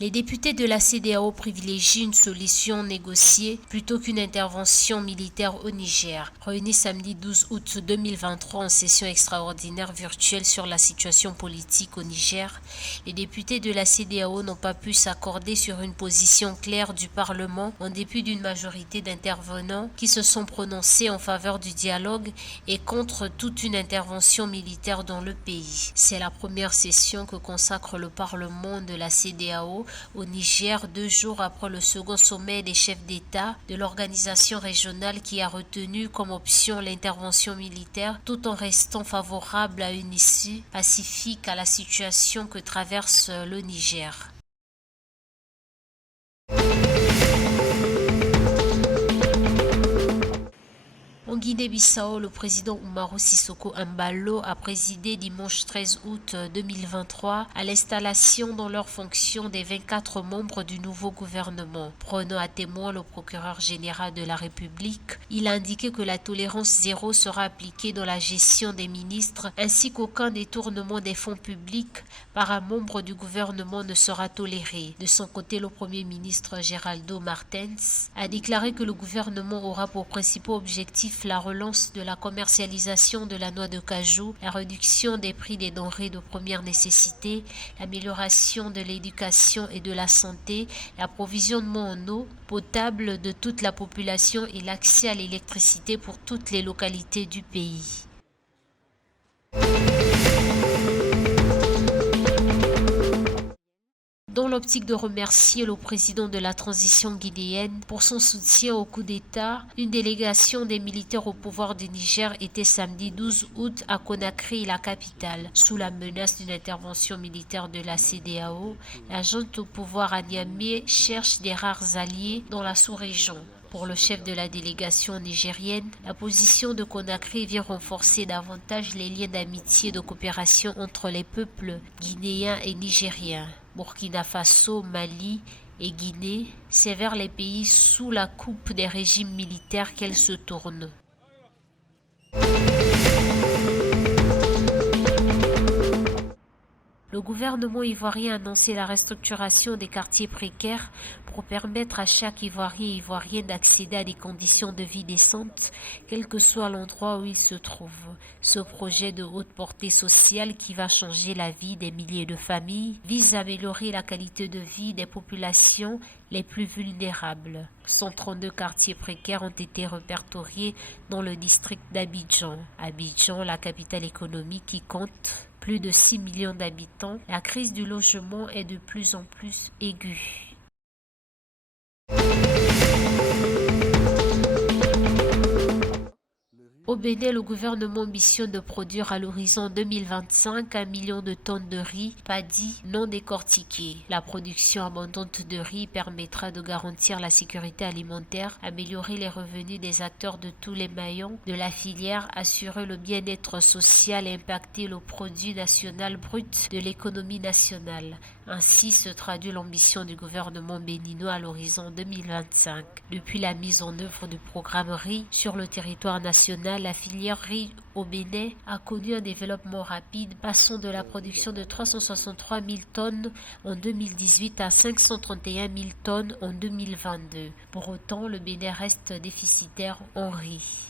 Les députés de la CEDEAO privilégient une solution négociée plutôt qu'une intervention militaire au Niger. Réunis samedi 12 août 2023 en session extraordinaire virtuelle sur la situation politique au Niger, les députés de la CEDEAO n'ont pas pu s'accorder sur une position claire du Parlement en dépit d'une majorité d'intervenants qui se sont prononcés en faveur du dialogue et contre toute une intervention militaire dans le pays. C'est la première session que consacre le Parlement de la CEDEAO au Niger 2 jours après le second sommet des chefs d'État de l'organisation régionale qui a retenu comme option l'intervention militaire tout en restant favorable à une issue pacifique à la situation que traverse le Niger. En Guinée-Bissau, le président Umaru Sissoko Embalo a présidé dimanche 13 août 2023 à l'installation dans leurs fonctions des 24 membres du nouveau gouvernement. Prenant à témoin le procureur général de la République, il a indiqué que la tolérance zéro sera appliquée dans la gestion des ministres ainsi qu'aucun détournement des fonds publics par un membre du gouvernement ne sera toléré. De son côté, le premier ministre Geraldo Martins a déclaré que le gouvernement aura pour principaux objectifs la relance de la commercialisation de la noix de cajou, la réduction des prix des denrées de première nécessité, l'amélioration de l'éducation et de la santé, l'approvisionnement en eau potable de toute la population et l'accès à l'électricité pour toutes les localités du pays. Dans l'optique de remercier le président de la transition guinéenne pour son soutien au coup d'État, une délégation des militaires au pouvoir du Niger était samedi 12 août à Conakry, la capitale. Sous la menace d'une intervention militaire de la CEDEAO, la junte au pouvoir à Niamey cherche des rares alliés dans la sous-région. Pour le chef de la délégation nigérienne, la position de Conakry vient renforcer davantage les liens d'amitié et de coopération entre les peuples guinéens et nigériens. Burkina Faso, Mali et Guinée, c'est vers les pays sous la coupe des régimes militaires qu'elle se tourne. Le gouvernement ivoirien a annoncé la restructuration des quartiers précaires pour permettre à chaque Ivoirien et Ivoirienne d'accéder à des conditions de vie décentes, quel que soit l'endroit où il se trouve. Ce projet de haute portée sociale qui va changer la vie des milliers de familles vise à améliorer la qualité de vie des populations les plus vulnérables. 132 quartiers précaires ont été répertoriés dans le district d'Abidjan. Abidjan, la capitale économique qui compte plus de 6 millions d'habitants, la crise du logement est de plus en plus aiguë. Au Bénin, le gouvernement ambitionne de produire à l'horizon 2025 1 million de tonnes de riz paddy non décortiqué. La production abondante de riz permettra de garantir la sécurité alimentaire, améliorer les revenus des acteurs de tous les maillons de la filière, assurer le bien-être social et impacter le produit national brut de l'économie nationale. Ainsi se traduit l'ambition du gouvernement béninois à l'horizon 2025. Depuis la mise en œuvre du programme riz sur le territoire national, la filière riz au Bénin a connu un développement rapide, passant de la production de 363 000 tonnes en 2018 à 531 000 tonnes en 2022. Pour autant, le Bénin reste déficitaire en riz.